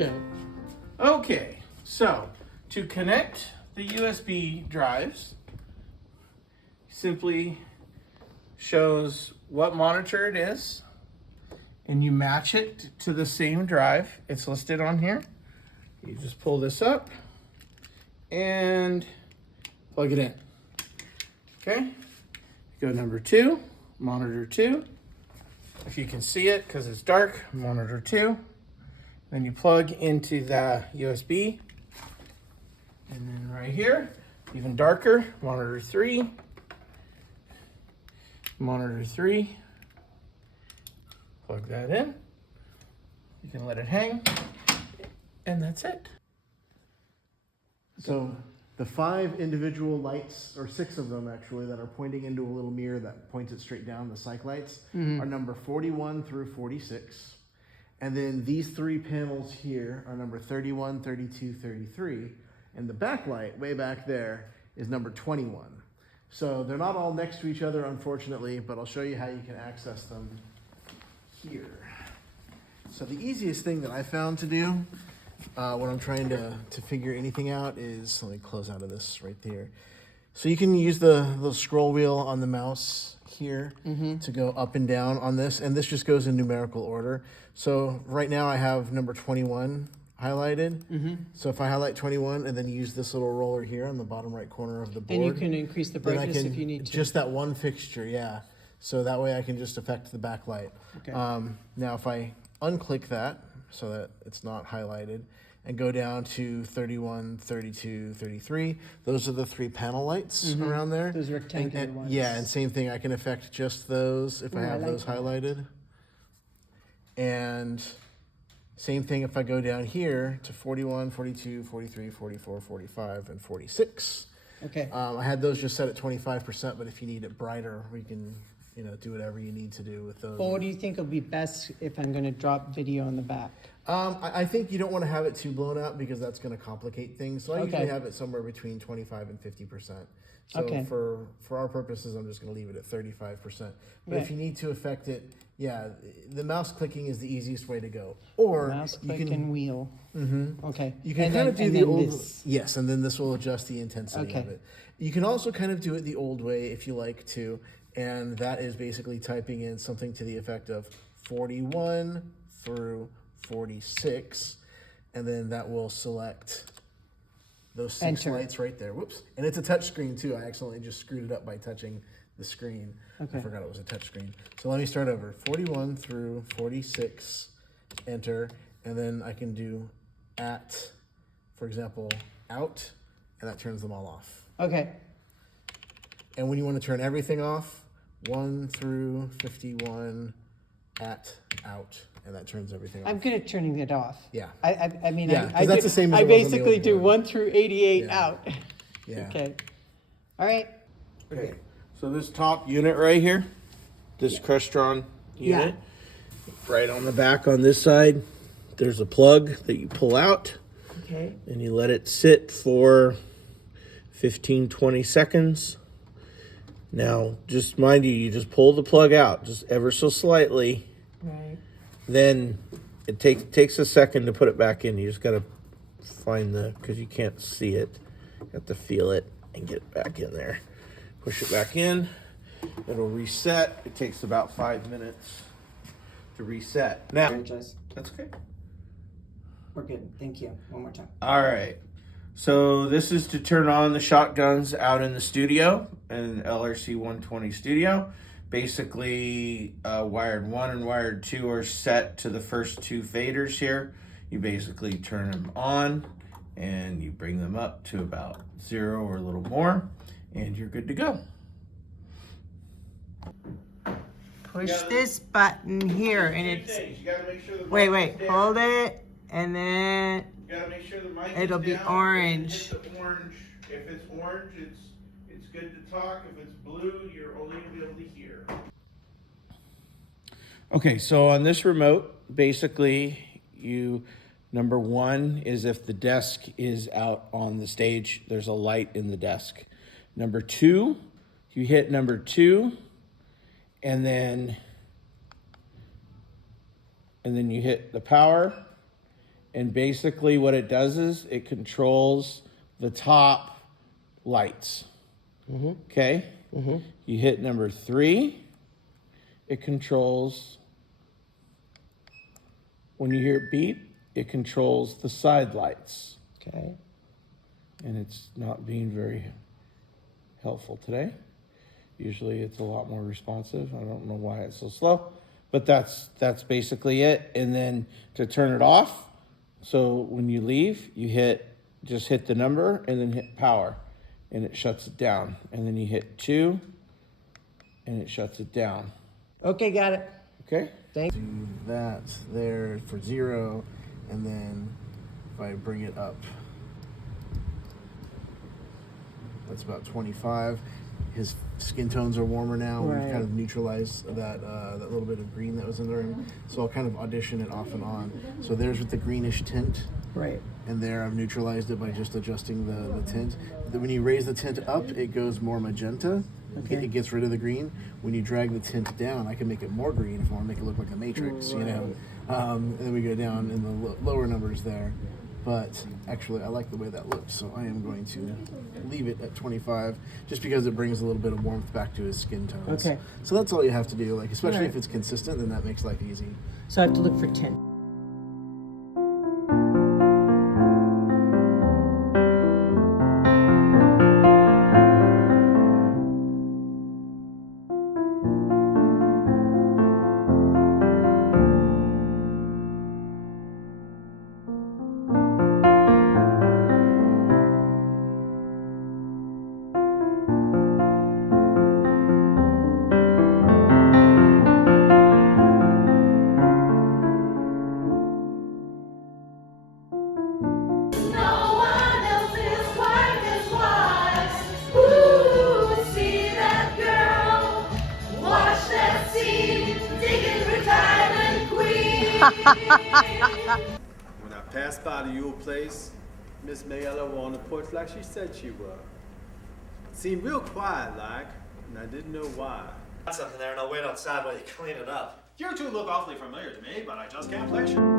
Okay. Okay, so to connect the USB drives, simply shows what monitor it is, and you match it to the same drive. It's listed on here. You just pull this up and plug it in. Okay, go number 2, monitor 2. If you can see it, because it's dark, monitor 2. Then you plug into the USB. And then right here, even darker, monitor 3. Monitor 3. Plug that in. You can let it hang. And that's it. So the 5 individual lights, or 6 of them actually, that are pointing into a little mirror that points it straight down, the cyc lights, are number 41 through 46. And then these 3 panels here are number 31, 32, 33. And the backlight way back there is number 21. So they're not all next to each other, unfortunately, but I'll show you how you can access them here. So the easiest thing that I found to do when I'm trying to figure anything out is, let me close out of this right there. So you can use the little scroll wheel on the mouse here to go up and down on this, and this just goes in numerical order. So right now I have number 21 highlighted. So if I highlight 21 and then use this little roller here on the bottom right corner of the board, And you can increase the then I brightness can, if you need to. just that one fixture, yeah. So that way I can just affect the backlight. Okay. Now if I unclick that so that it's not highlighted and go down to 31, 32, 33, those are the 3 panel lights around there. Those rectangular ones. Yeah, and same thing, I can affect just those if I have like those that. highlighted. And same thing if I go down here to 41, 42, 43, 44, 45, and 46. Okay. I had those just set at 25%, but if you need it brighter, we can, do whatever you need to do with those. Well, what do you think will be best if I'm going to drop video on the back? I think you don't want to have it too blown out because that's going to complicate things. So I usually Okay. have it somewhere between 25 and 50%. So Okay. for our purposes, I'm just going to leave it at 35%. But Yeah. if you need to affect it, yeah, the mouse clicking is the easiest way to go. Or Mouse you click can and wheel. Okay. you can And kind then- of do and the then old, this. yes, and then this will adjust the intensity of Okay. it. You can also kind of do it the old way if you like to, and that is basically typing in something to the effect of 41 through 46, and then that will select those 6 Enter. lights right there. Whoops, and it's a touch screen too. I accidentally just screwed it up by touching the screen. Okay. I forgot it was a touch screen. So let me start over. 41 through 46, enter, and then I can do at, for example, out, and that turns them all off. Okay. And when you want to turn everything off, 1 through 51, at, out, and that turns everything off. I'm good at turning it off. Yeah. I mean, Yeah, 'cause I that's do- the same as I it was on the basically old do board. 1 through 88 Yeah. out. Yeah. Okay. All right. Okay, so this top unit right here, this Crestron unit, right on the back on this side, there's a plug that you pull out Okay. and you let it sit for 15, 20 seconds. Now, just mind you, you just pull the plug out just ever so slightly. Right. Then it takes a second to put it back in. You just got to find because you can't see it. You have to feel it and get it back in there. Push it back in. It'll reset. It takes about 5 minutes to reset. Now, Apologize. that's okay. We're good. Thank you. One more time. All right. So this is to turn on the shotguns out in the studio, in LRC 120 studio. Basically, wired 1 and wired 2 are set to the first 2 faders here. You basically turn them on and you bring them up to about 0 or a little more, and you're good to go. Push this button here, and it's. You gotta make sure the Wait. Hold it, and then. You gotta make sure the mic It'll is be down. orange. Hit the orange. If it's orange, it's good to talk. If it's blue, you're only gonna be able to hear. Okay, so on this remote, basically, number 1 is if the desk is out on the stage, there's a light in the desk. Number 2, you hit number 2, and then you hit the power. And basically what it does is it controls the top lights. Okay? You hit number 3, it controls, when you hear it beep, it controls the side lights. Okay. And it's not being very helpful today. Usually it's a lot more responsive. I don't know why it's so slow, but that's basically it. And then to turn it off, so when you leave, you just hit the number and then hit power and it shuts it down. And then you hit 2 and it shuts it down. Okay, got it. Okay? Thank Do that there for 0, and then if I bring it up, that's about 25. His skin tones are warmer now. Right. We've kind of neutralized that that little bit of green that was in the room. So I'll kind of audition it off and on. So there's with the greenish tint. Right. And there I've neutralized it by just adjusting the tint. When you raise the tint up, it goes more magenta. Okay. It gets rid of the green. When you drag the tint down, I can make it more green if I want to make it look like a matrix, you know. And then we go down in the lower numbers there. But actually, I like the way that looks, so I am going to leave it at 25, just because it brings a little bit of warmth back to his skin tones. Okay. So that's all you have to do. Like, especially Alright. if it's consistent, then that makes life easy. So I have to look for 10. When I passed by the old place, Miss Mayella was on the porch like she said she was. Seemed real quiet like, and I didn't know why. Got something there and I'll wait outside while you clean it up. You two look awfully familiar to me, but I just can't place you.